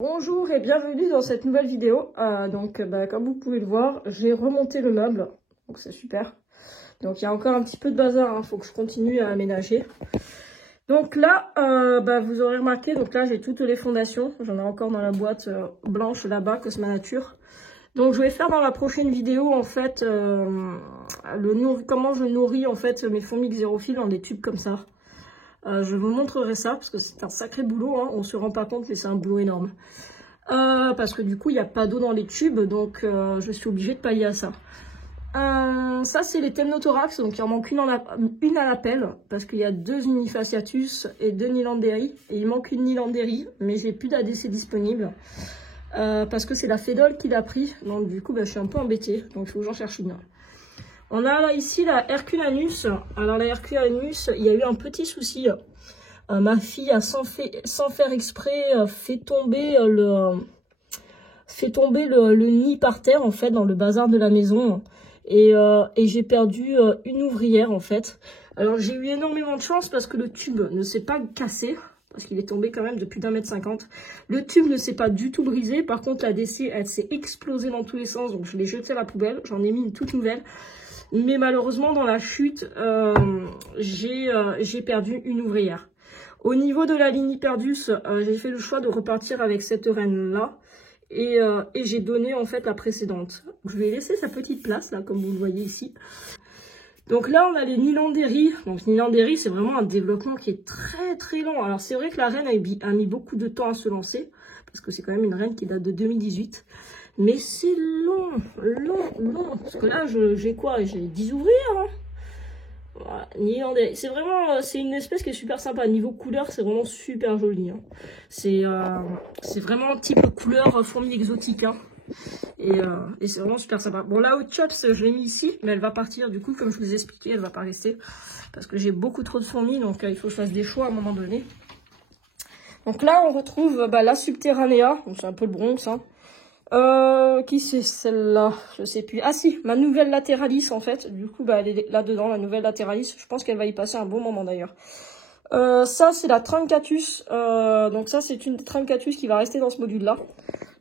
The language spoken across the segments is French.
Bonjour et bienvenue dans cette nouvelle vidéo. Comme vous pouvez le voir, j'ai remonté le meuble, donc c'est super. Donc il y a encore un petit peu de bazar, hein, faut que je continue à aménager. Donc là, vous aurez remarqué, donc là j'ai toutes les fondations, j'en ai encore dans la boîte blanche là-bas, Cosma Nature. Donc je vais faire dans la prochaine vidéo en fait comment je nourris en fait mes fourmis xérophiles dans des tubes comme ça. Je vous montrerai ça parce que c'est un sacré boulot, hein. On se rend pas compte mais c'est un boulot énorme. Parce que du coup il n'y a pas d'eau dans les tubes, donc je suis obligée de pallier à ça. Ça c'est les Temnothorax, donc il en manque une à l'appel parce qu'il y a 2 Unifasciatus et 2 Nilanderi. Et il manque une Nilanderi, mais j'ai plus d'ADC disponible. Parce que c'est la Fédole qui l'a pris, donc du coup je suis un peu embêtée, donc il faut que j'en cherche une. On a là ici la Herculanus. Alors la Herculanus, il y a eu un petit souci. Ma fille a sans faire exprès fait tomber le nid par terre en fait dans le bazar de la maison et j'ai perdu une ouvrière en fait. Alors j'ai eu énormément de chance parce que le tube ne s'est pas cassé parce qu'il est tombé quand même de plus d'1,50 m. Le tube ne s'est pas du tout brisé. Par contre la DC elle s'est explosée dans tous les sens, donc je l'ai jetée à la poubelle. J'en ai mis une toute nouvelle. Mais malheureusement, dans la chute, j'ai perdu une ouvrière. Au niveau de la ligne Hyperdus, j'ai fait le choix de repartir avec cette reine-là. Et j'ai donné en fait la précédente. Je vais laisser sa petite place, là, comme vous le voyez ici. Donc là, on a les Nilanderi. Donc Nilanderi, c'est vraiment un développement qui est très très lent. Alors c'est vrai que la reine a mis beaucoup de temps à se lancer. Parce que c'est quand même une reine qui date de 2018. Mais c'est long. Parce que là, j'ai quoi? J'ai 10 ouvrières. Hein. Voilà, Nilanderi. C'est vraiment, c'est une espèce qui est super sympa. Niveau couleur, c'est vraiment super joli. Hein. C'est vraiment un type couleur fourmi exotique. Hein. Et c'est vraiment super sympa. Bon, là, au Chops, je l'ai mis ici. Mais elle va partir. Du coup, comme je vous ai expliqué, elle va pas rester. Parce que j'ai beaucoup trop de fourmis. Donc, il faut que je fasse des choix à un moment donné. Donc là, on retrouve la Subterranea. C'est un peu le Bronx. Hein. Qui c'est celle-là? Je sais plus. Ah si, ma nouvelle Latéralis en fait. Du coup, elle est là-dedans, la nouvelle Latéralis. Je pense qu'elle va y passer un bon moment d'ailleurs. Ça, c'est la Truncatus. Donc ça, c'est une Truncatus qui va rester dans ce module-là.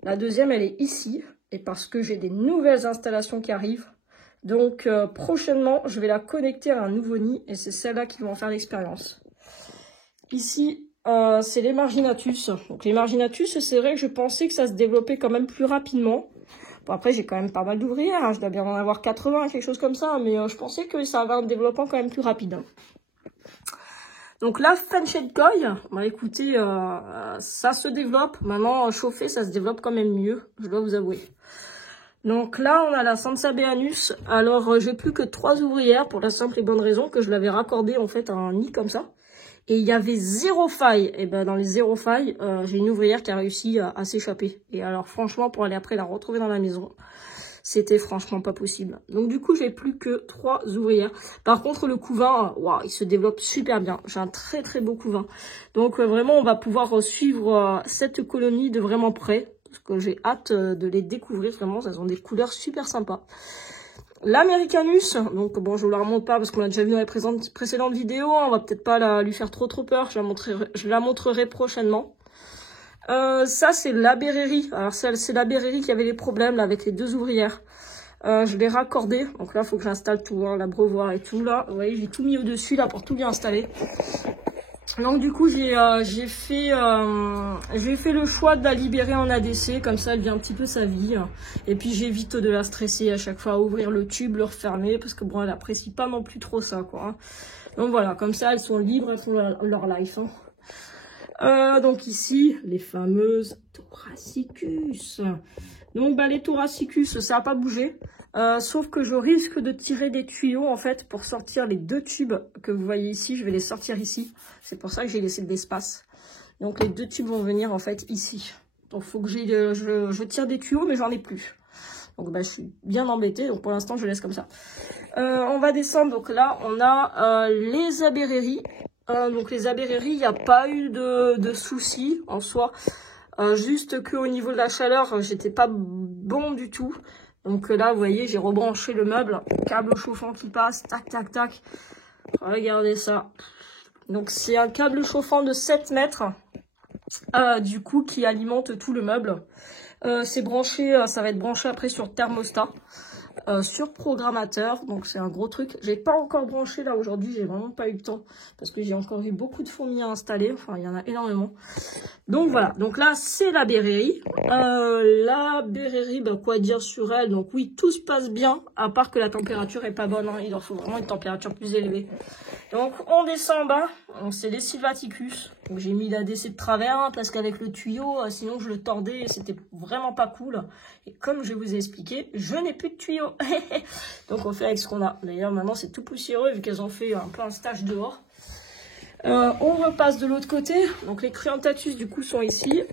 La deuxième, elle est ici. Et parce que j'ai des nouvelles installations qui arrivent. Donc, prochainement, je vais la connecter à un nouveau nid. Et c'est celle-là qui va en faire l'expérience. Ici... c'est les Marginatus. Donc les Marginatus, c'est vrai que je pensais que ça se développait quand même plus rapidement. Bon après j'ai quand même pas mal d'ouvrières, hein. Je dois bien en avoir 80, quelque chose comme ça, mais je pensais que ça avait un développement quand même plus rapide. Hein. Donc là, Fenched Koi, écoutez, ça se développe. Maintenant, chauffé, ça se développe quand même mieux, je dois vous avouer. Donc là, on a la Sansabeanus. Alors, j'ai plus que 3 ouvrières pour la simple et bonne raison que je l'avais raccordée en fait à un nid comme ça. Et il y avait 0 faille. Et ben dans les 0 failles, j'ai une ouvrière qui a réussi à s'échapper. Et alors franchement, pour aller après la retrouver dans la maison, c'était franchement pas possible. Donc du coup, j'ai plus que 3 ouvrières. Par contre, le couvain, waouh, il se développe super bien. J'ai un très très beau couvain. Donc vraiment, on va pouvoir suivre cette colonie de vraiment près. Parce que j'ai hâte de les découvrir. Vraiment, elles ont des couleurs super sympas. L'Americanus, donc bon, je vous la remonte pas parce qu'on l'a déjà vu dans les précédentes vidéos. On va peut-être pas lui faire trop peur. Je la montrerai prochainement. Ça, c'est l'Aberrerie. Alors, c'est l'Aberrerie qui avait les problèmes là, avec les 2 ouvrières. Je l'ai raccordé. Donc là, il faut que j'installe tout, hein, l'abreuvoir et tout là. Vous voyez, j'ai tout mis au-dessus là pour tout bien installer. Donc du coup, j'ai fait le choix de la libérer en ADC, comme ça elle vit un petit peu sa vie. Et puis j'évite de la stresser à chaque fois à ouvrir le tube, le refermer, parce que bon, elle apprécie pas non plus trop ça, quoi. Donc voilà, comme ça elles sont libres, elles font leur life. Hein. Donc ici, les fameuses Thoracicus. Donc les Thoracicus, ça n'a pas bougé. Sauf que je risque de tirer des tuyaux en fait pour sortir les 2 tubes que vous voyez ici. Je vais les sortir ici. C'est pour ça que j'ai laissé de l'espace. Donc les 2 tubes vont venir en fait ici. Donc il faut que je tire des tuyaux mais j'en ai plus. Donc je suis bien embêtée. Donc pour l'instant je laisse comme ça. On va descendre. Donc là on a les Aberreries. Donc les Aberreries, il n'y a pas eu de soucis en soi. Juste qu'au niveau de la chaleur, j'étais pas bon du tout. Donc là, vous voyez, j'ai rebranché le meuble. Câble chauffant qui passe. Tac, tac, tac. Regardez ça. Donc c'est un câble chauffant de 7 mètres. du coup, qui alimente tout le meuble. C'est branché, ça va être branché après sur thermostat. Sur programmateur, donc c'est un gros truc. J'ai pas encore branché là aujourd'hui, j'ai vraiment pas eu le temps parce que j'ai encore eu beaucoup de fourmis à installer, enfin il y en a énormément. Donc voilà, donc là c'est la Berrerie. La Berrerie, bah, quoi dire sur elle? Donc oui, tout se passe bien, à part que la température est pas bonne, hein. Il leur faut vraiment une température plus élevée. Donc on descend en bas, c'est les Sylvaticus. Donc j'ai mis la DC de travers hein, parce qu'avec le tuyau, sinon je le tordais et c'était vraiment pas cool. Et comme je vous ai expliqué, je n'ai plus de tuyau. Donc on fait avec ce qu'on a. D'ailleurs maintenant c'est tout poussiéreux vu qu'elles ont fait un peu un stage dehors. On repasse de l'autre côté. Donc les Cryanthatus du coup sont ici.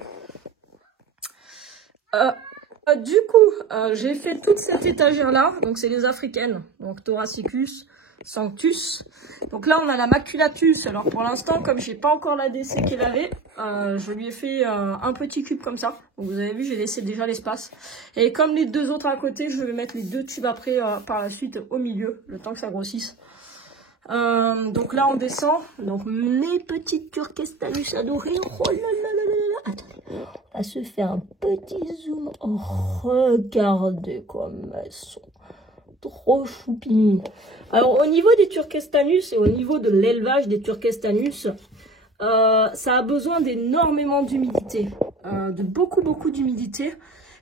Du coup, j'ai fait toute cette étagère là. Donc c'est les africaines. Donc Thoracicus, Sanctus. Donc là on a la Maculatus. Alors pour l'instant comme j'ai pas encore la DC qui est lavée, je lui ai fait un petit cube comme ça. Donc vous avez vu j'ai laissé déjà l'espace. Et comme les deux autres à côté, je vais mettre les deux tubes après par la suite au milieu, le temps que ça grossisse. Donc là on descend. Donc mes petites Turkestanus adorées. Oh là là là là là. Attendez, on va se faire un petit zoom. Oh, regardez comme elles sont. Trop choupines. Alors au niveau des Turkestanus et au niveau de l'élevage des Turkestanus, ça a besoin d'énormément d'humidité, de beaucoup d'humidité,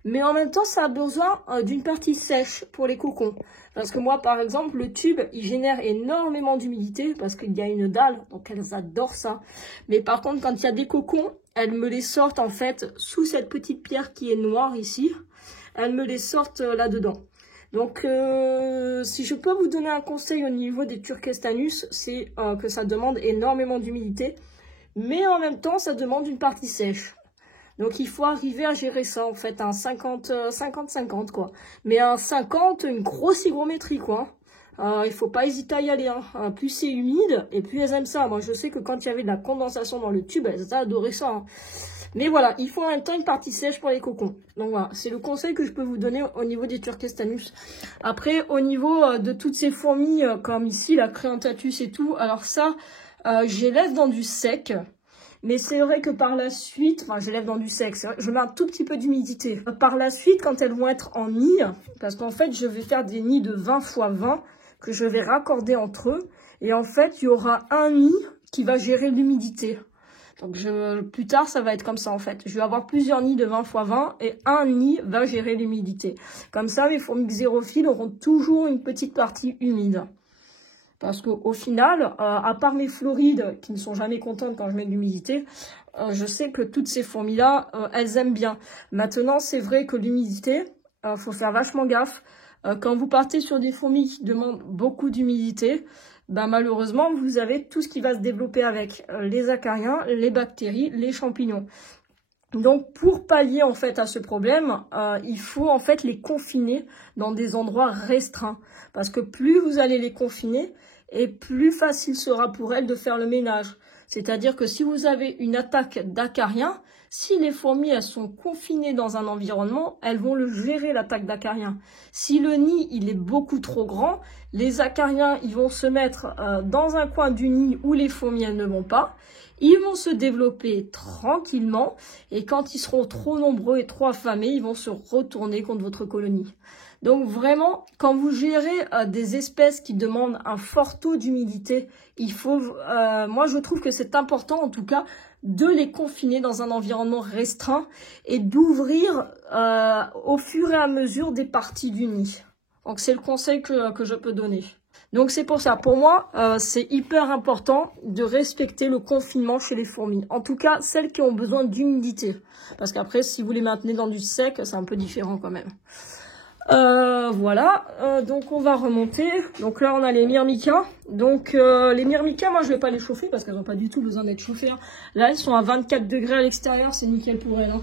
mais en même temps ça a besoin d'une partie sèche pour les cocons. Parce que moi par exemple le tube il génère énormément d'humidité parce qu'il y a une dalle, donc elles adorent ça. Mais par contre quand il y a des cocons, elles me les sortent en fait sous cette petite pierre qui est noire ici, elles me les sortent là-dedans. Donc, si je peux vous donner un conseil au niveau des Turkestanus, c'est que ça demande énormément d'humidité, mais en même temps, ça demande une partie sèche. Donc, il faut arriver à gérer ça, en fait, un 50-50, quoi. Mais un 50, une grosse hygrométrie, quoi. Il faut pas hésiter à y aller, hein. Plus c'est humide, et plus elles aiment ça. Moi, je sais que quand il y avait de la condensation dans le tube, elles adoraient ça, hein. Mais voilà, il faut en même temps une partie sèche pour les cocons. Donc voilà, c'est le conseil que je peux vous donner au niveau des Turkestanus. Après, au niveau de toutes ces fourmis, comme ici, la Cryanthatus et tout, alors ça, j'élève dans du sec. Mais c'est vrai que par la suite, enfin j'élève dans du sec, je mets un tout petit peu d'humidité. Par la suite, quand elles vont être en nid, parce qu'en fait, je vais faire des nids de 20 x 20 que je vais raccorder entre eux. Et en fait, il y aura un nid qui va gérer l'humidité. Donc plus tard, ça va être comme ça en fait. Je vais avoir plusieurs nids de 20 x 20 et un nid va gérer l'humidité. Comme ça, mes fourmis xérophiles auront toujours une petite partie humide. Parce qu'au final, à part mes florides qui ne sont jamais contentes quand je mets de l'humidité, je sais que toutes ces fourmis-là, elles aiment bien. Maintenant, c'est vrai que l'humidité, faut faire vachement gaffe. Quand vous partez sur des fourmis qui demandent beaucoup d'humidité, ben malheureusement, vous avez tout ce qui va se développer avec les acariens, les bactéries, les champignons. Donc, pour pallier en fait à ce problème, il faut en fait les confiner dans des endroits restreints. Parce que plus vous allez les confiner, et plus facile sera pour elles de faire le ménage. C'est-à-dire que si vous avez une attaque d'acariens, si les fourmis elles sont confinées dans un environnement, elles vont le gérer l'attaque d'acariens. Si le nid il est beaucoup trop grand, les acariens ils vont se mettre dans un coin du nid où les fourmis elles ne vont pas. Ils vont se développer tranquillement et quand ils seront trop nombreux et trop affamés, ils vont se retourner contre votre colonie. Donc vraiment, quand vous gérez des espèces qui demandent un fort taux d'humidité, il faut, moi je trouve que c'est important en tout cas de les confiner dans un environnement restreint et d'ouvrir au fur et à mesure des parties du nid. Donc c'est le conseil que je peux donner. Donc c'est pour ça, pour moi, c'est hyper important de respecter le confinement chez les fourmis. En tout cas, celles qui ont besoin d'humidité. Parce qu'après, si vous les maintenez dans du sec, c'est un peu différent quand même. Voilà, donc on va remonter. Donc là on a les Myrmicas. Donc les Myrmicas, moi je vais pas les chauffer parce qu'elles n'ont pas du tout besoin d'être chauffées, hein. Là elles sont à 24 degrés à l'extérieur, c'est nickel pour elles, hein.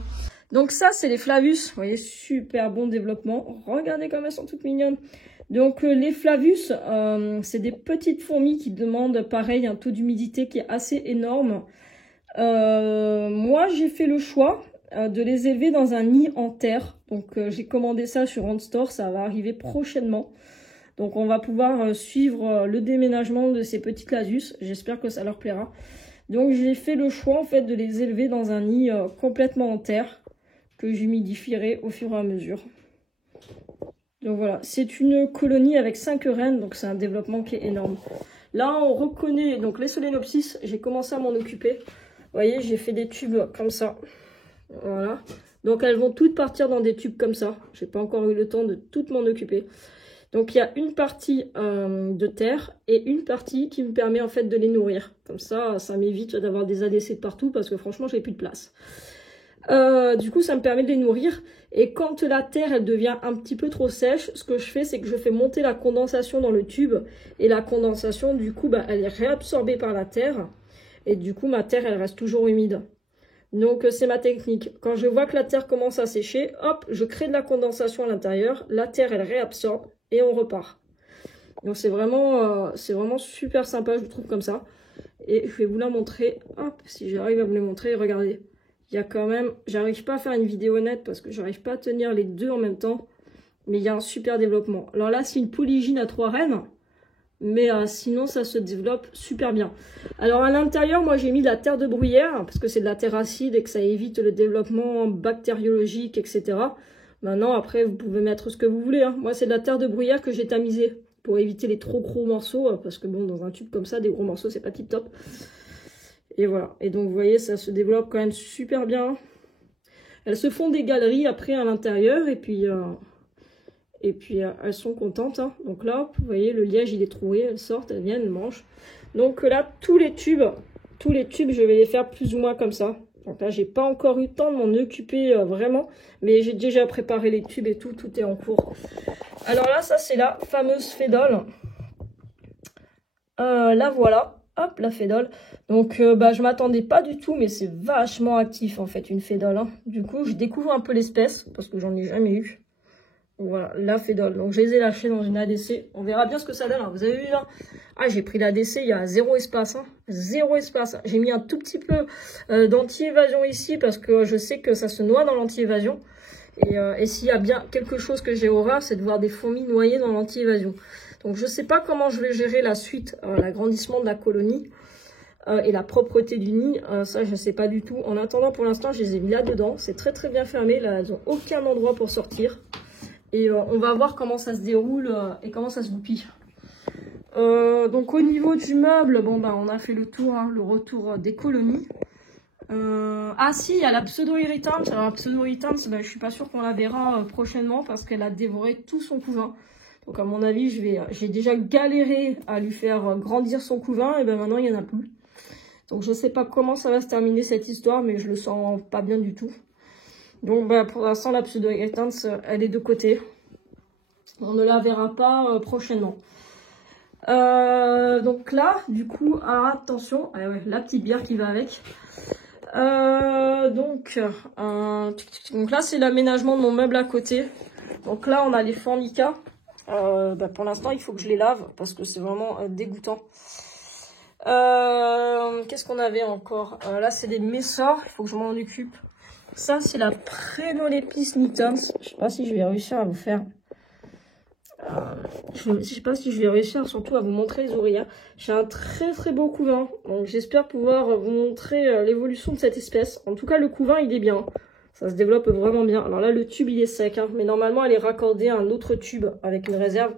Donc ça c'est les Flavus, vous voyez, super bon développement. Regardez comme elles sont toutes mignonnes. Donc les Flavus, c'est des petites fourmis qui demandent pareil un taux d'humidité qui est assez énorme. Moi j'ai fait le choix de les élever dans un nid en terre. Donc j'ai commandé ça sur OnStore, ça va arriver prochainement. Donc on va pouvoir suivre le déménagement de ces petits Clasus. J'espère que ça leur plaira. Donc j'ai fait le choix en fait de les élever dans un nid complètement en terre que j'humidifierai au fur et à mesure. Donc voilà, c'est une colonie avec 5 reines, donc c'est un développement qui est énorme. Là on reconnaît donc les Solenopsis, j'ai commencé à m'en occuper. Vous voyez, j'ai fait des tubes comme ça. Voilà. Donc elles vont toutes partir dans des tubes comme ça. J'ai pas encore eu le temps de toutes m'en occuper. Donc il y a une partie de terre et une partie qui me permet en fait de les nourrir. Comme ça, ça m'évite d'avoir des ADC de partout parce que franchement, j'ai plus de place. Du coup, ça me permet de les nourrir. Et quand la terre elle devient un petit peu trop sèche, ce que je fais, c'est que je fais monter la condensation dans le tube. Et la condensation, du coup, elle est réabsorbée par la terre. Et du coup, ma terre, elle reste toujours humide. Donc, c'est ma technique. Quand je vois que la terre commence à sécher, hop, je crée de la condensation à l'intérieur. La terre, elle réabsorbe et on repart. Donc, c'est vraiment super sympa, je trouve, comme ça. Et je vais vous la montrer. Hop, si j'arrive à vous les montrer, regardez. Il y a quand même... J'arrive pas à faire une vidéo honnête parce que j'arrive pas à tenir les deux en même temps. Mais il y a un super développement. Alors là, c'est une polygyne à 3 reines. Mais sinon, ça se développe super bien. Alors, à l'intérieur, moi, j'ai mis de la terre de bruyère, parce que c'est de la terre acide et que ça évite le développement bactériologique, etc. Maintenant, après, vous pouvez mettre ce que vous voulez. Hein. Moi, c'est de la terre de bruyère que j'ai tamisée, pour éviter les trop gros morceaux, parce que bon, dans un tube comme ça, des gros morceaux, c'est pas tip top. Et voilà. Et donc, vous voyez, ça se développe quand même super bien. Elles se font des galeries, après, à l'intérieur, et puis... elles sont contentes. Hein. Donc là, vous voyez, le liège, il est troué. Elles sortent, elles viennent, elles mangent. Donc là, tous les tubes, je vais les faire plus ou moins comme ça. Donc là, j'ai pas encore eu le temps de m'en occuper vraiment. Mais j'ai déjà préparé les tubes et tout. Tout est en cours. Alors là, ça, c'est la fameuse fédole. Là, voilà. Hop, la fédole. Donc, je m'attendais pas du tout. Mais c'est vachement actif, en fait, une fédole. Hein. Du coup, je découvre un peu l'espèce. Parce que j'en ai jamais eu. Voilà, la fédole. Donc, je les ai lâchés dans une ADC. On verra bien ce que ça donne. Hein. Vous avez vu là? Ah, j'ai pris l'ADC, il y a zéro espace. Hein. Zéro espace. J'ai mis un tout petit peu d'anti-évasion ici parce que je sais que ça se noie dans l'anti-évasion. Et s'il y a bien quelque chose que j'ai horreur, c'est de voir des fourmis noyées dans l'anti-évasion. Donc, je ne sais pas comment je vais gérer la suite, l'agrandissement de la colonie et la propreté du nid. Ça, je ne sais pas du tout. En attendant, pour l'instant, je les ai mis là-dedans. C'est très, très bien fermé. Là, elles n'ont aucun endroit pour sortir. Et on va voir comment ça se déroule et comment ça se goupille. Donc au niveau du meuble, bon on a fait le tour, hein, le retour des colonies. Ah si, il y a la pseudo-irritante. Alors la pseudo-irritante, je suis pas sûre qu'on la verra prochainement parce qu'elle a dévoré tout son couvain. Donc à mon avis, j'ai déjà galéré à lui faire grandir son couvain et maintenant il n'y en a plus. Donc je sais pas comment ça va se terminer cette histoire, mais je le sens pas bien du tout. Donc pour l'instant, la pseudo-irritante, elle est de côté. On ne la verra pas prochainement. Donc là, du coup, alors attention, la petite bière qui va avec. Donc là, c'est l'aménagement de mon meuble à côté. Donc là, on a les fornicas. Pour l'instant, il faut que je les lave parce que c'est vraiment dégoûtant. Qu'est-ce qu'on avait encore? Là, c'est des messors, il faut que je m'en occupe. Ça, c'est la Prenolepis nitans. Je sais pas si je vais réussir à vous faire. Je sais pas si je vais réussir surtout à vous montrer les oreillas. J'ai un très très beau couvain. Donc j'espère pouvoir vous montrer l'évolution de cette espèce. En tout cas, le couvain, il est bien. Ça se développe vraiment bien. Alors là, le tube, il est sec. Hein, mais normalement, elle est raccordée à un autre tube avec une réserve.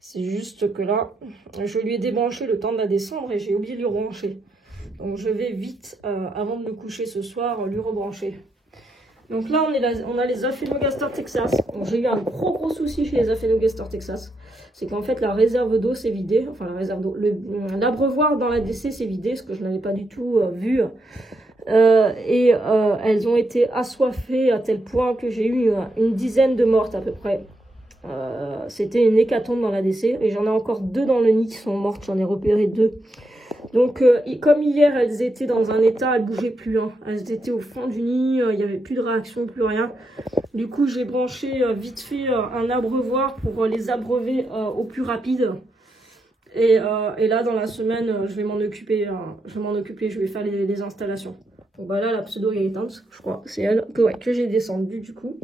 C'est juste que là, je lui ai débranché le temps de la descendre et j'ai oublié de lui rebrancher. Donc je vais vite, avant de me coucher ce soir, lui rebrancher. Donc là, on a les Aphaenogaster Texas. J'ai eu un gros souci chez les Aphaenogaster Texas. C'est qu'en fait, la réserve d'eau s'est vidée. Enfin, la réserve d'eau. L'abreuvoir dans la DC s'est vidé, ce que je n'avais pas du tout vu. Elles ont été assoiffées à tel point que j'ai eu une dizaine de mortes à peu près. C'était une hécatombe dans la DC. Et j'en ai encore 2 dans le nid qui sont mortes. J'en ai repéré 2. Donc, comme hier, elles étaient dans un état, elles bougeaient plus. Hein. Elles étaient au fond du nid, il n'y avait plus de réaction, plus rien. Du coup, j'ai branché vite fait un abreuvoir pour les abreuver au plus rapide. Et là, dans la semaine, je vais m'en occuper. Je vais faire les installations. Donc là, la pseudo-irritante, je crois, c'est elle que j'ai descendue du coup.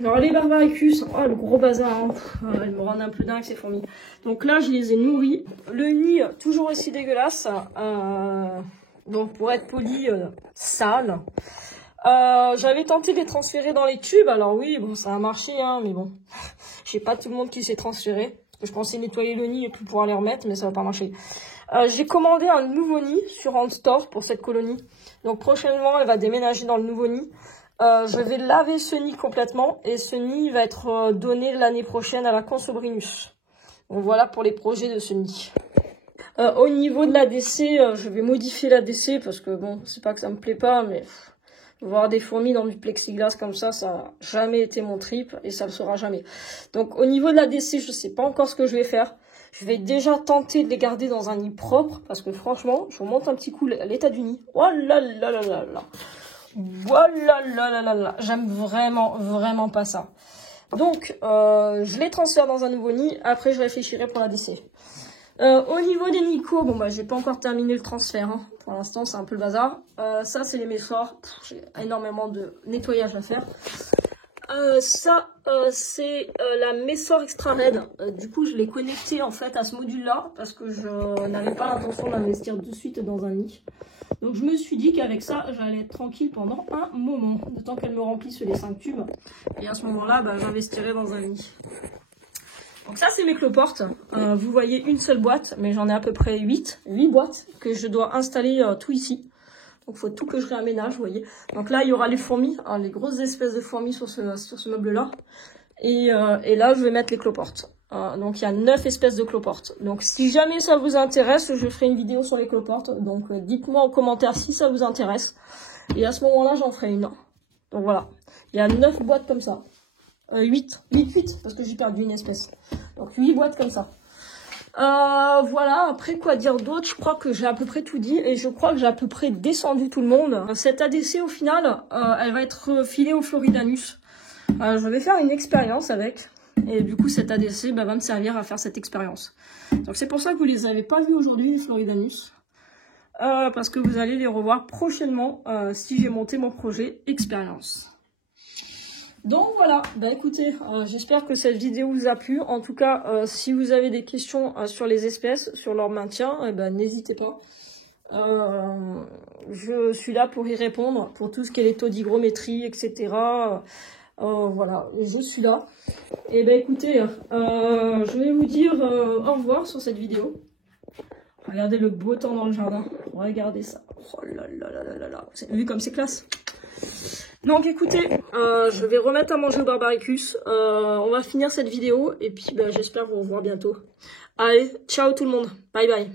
Alors les Barbaricus, oh le gros bazar, hein. Elles me rendent un peu dingue ces fourmis. Donc là je les ai nourries. Le nid toujours aussi dégueulasse. Donc pour être poli, sale. J'avais tenté de les transférer dans les tubes. Alors oui, bon ça a marché, hein, mais bon. J'ai pas tout le monde qui s'est transféré. Parce que je pensais nettoyer le nid et puis pouvoir les remettre, mais ça va pas marcher. J'ai commandé un nouveau nid sur Handstore pour cette colonie. Donc prochainement elle va déménager dans le nouveau nid. Je vais laver ce nid complètement et ce nid va être donné l'année prochaine à la Consobrinus. Donc voilà pour les projets de ce nid. Au niveau de l'ADC, je vais modifier l'ADC parce que bon, c'est pas que ça me plaît pas, mais voir des fourmis dans du plexiglas comme ça n'a jamais été mon trip et ça le sera jamais. Donc au niveau de l'ADC, je sais pas encore ce que je vais faire. Je vais déjà tenter de les garder dans un nid propre parce que franchement, je vous montre un petit coup l'état du nid. Oh là là là là là. Voilà, là, là, là, là. J'aime vraiment pas ça. Donc, je les transfère dans un nouveau nid. Après, je réfléchirai pour la DC. Au niveau des nids,bon, bah, j'ai pas encore terminé le transfert. Hein. Pour l'instant, c'est un peu le bazar. Ça, c'est les messors. J'ai énormément de nettoyage à faire. Ça, c'est la Messor Extra Red. Du coup, je l'ai connecté en fait à ce module-là parce que je n'avais pas l'intention d'investir de suite dans un nid. Donc, je me suis dit qu'avec ça, j'allais être tranquille pendant un moment, de temps qu'elle me remplisse les 5 tubes. Et à ce moment-là, bah, j'investirai dans un nid. Donc ça, c'est mes cloportes. Vous voyez une seule boîte, mais j'en ai à peu près 8 boîtes que je dois installer tout ici. Donc, il faut tout que je réaménage, vous voyez. Donc là, il y aura les fourmis, hein, les grosses espèces de fourmis sur ce meuble-là. Et là, je vais mettre les cloportes. Donc, il y a 9 espèces de cloportes. Donc, si jamais ça vous intéresse, je ferai une vidéo sur les cloportes. Donc, dites-moi en commentaire si ça vous intéresse. Et à ce moment-là, j'en ferai une. Donc, voilà. Il y a 9 boîtes comme ça. 8, parce que j'ai perdu une espèce. Donc, 8 boîtes comme ça. Voilà, après quoi dire d'autre, je crois que j'ai à peu près tout dit et je crois que j'ai à peu près descendu tout le monde. Cette ADC au final, elle va être filée au Floridanus. Je vais faire une expérience avec et du coup cette ADC va me servir à faire cette expérience. Donc c'est pour ça que vous les avez pas vus aujourd'hui les Floridanus. Parce que vous allez les revoir prochainement si j'ai monté mon projet expérience. Donc voilà, bah écoutez, j'espère que cette vidéo vous a plu. En tout cas, si vous avez des questions sur les espèces, sur leur maintien, eh ben, n'hésitez pas. Je suis là pour y répondre, pour tout ce qui est les taux d'hygrométrie, etc. Voilà, je suis là. Et ben écoutez, je vais vous dire au revoir sur cette vidéo. Regardez le beau temps dans le jardin. Regardez ça. Oh là là là là là là. Vous avez vu comme c'est classe? Donc écoutez, je vais remettre à manger au Barbaricus. On va finir cette vidéo et puis bah, j'espère vous revoir bientôt. Allez, ciao tout le monde. Bye bye.